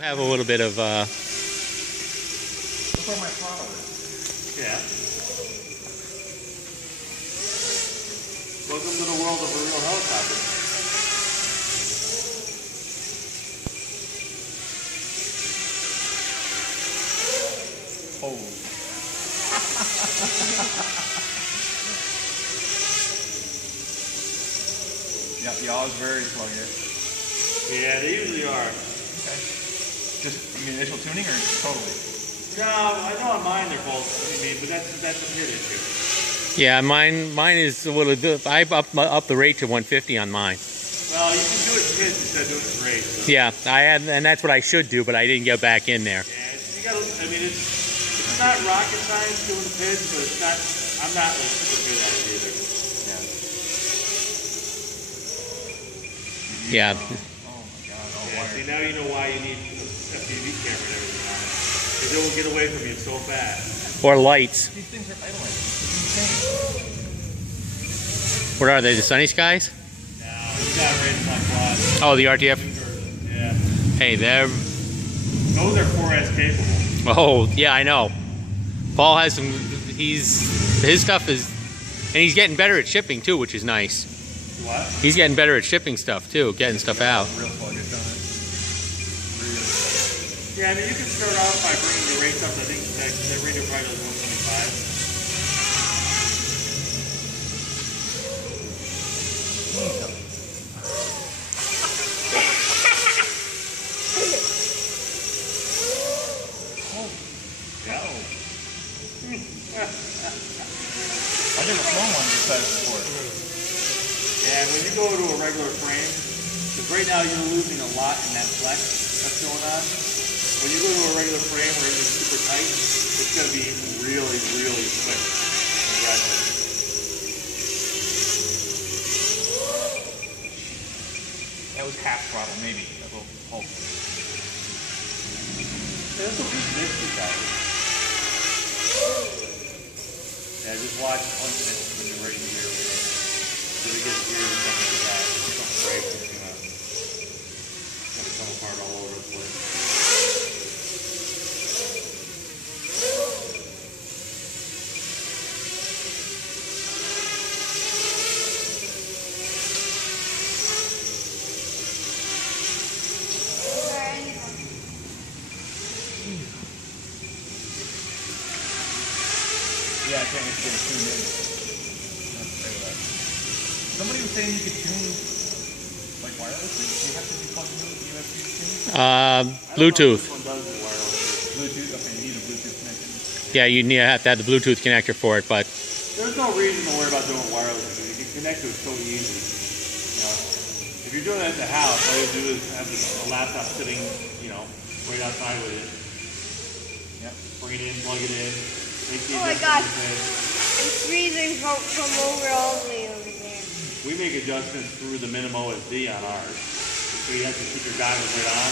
Have a little bit of Look where my throttle is. Yeah. Welcome to the world of a real helicopter. Oh. Yep, y'all is very slow here. Yeah, they usually are. Okay. Just the initial tuning or totally? No, I know on mine they're both. I mean, but that's a pit issue. yeah. Mine is a little bit. I up the rate to 150 on mine. Well, you can do it in pits instead of doing it in race. So. Yeah, I had, and that's what I should do, but I didn't get back in there. Yeah, you gotta. I mean, it's not rocket science doing the pits, but it's not. I'm not like super good at it either. Yeah. Oh my God! Oh, Yeah, see, now you know why you need the FPV camera and everything on it. Because it will get away from you so fast. Or lights. These things are idling. It's insane. What are they? The Sunny Skies? No, you gotta raise my quad. Oh, the RTF. Yeah. Hey, they're. Those are 4S capable. Oh, yeah, I know. Paul has some. His stuff is, and he's getting better at shipping too, which is nice. What? He's getting better at shipping stuff too, getting stuff out. Real sluggish on it. Really sluggish. Yeah, I mean, you can start off by bringing the rates up. I think that rated probably does 125. Yeah. I did a small one besides sport. Yeah, when you go to a regular frame, because right now you're losing a lot in that flex that's going on. When you go to a regular frame where everything's super tight, it's going to be really, really quick and aggressive. That was half throttle, maybe. A little pulse. Yeah, this will be 60,000. Yeah, just watch punching it when you're right in here with it. If it gets weird or something like that, if something breaks, it's gonna come apart all over the place. Yeah, I can't get it tuned in. Somebody was saying you could tune like wirelessly. You have to be plugged into the USB tune. Bluetooth. This one does the wireless. Bluetooth. Okay, you need a Bluetooth connection. Yeah, you have to have the Bluetooth connector for it, but There's no reason to worry about doing it wireless. You can connect to it so easy. You know, if you're doing it at the house, all you do is have a laptop sitting, right outside with it. Yep. Bring it in, plug it in. Make the Oh my adjustments God. you can. It's freezing from all the way over there. We make adjustments through the Minimo SD on ours. So you have to keep your goggles right on,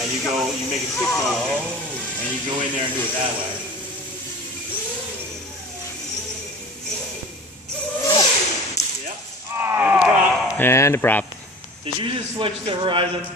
and you make a stick motion, and you go in there and do it that way. Yep. There's the prop. and a prop. Did you just switch to Horizon?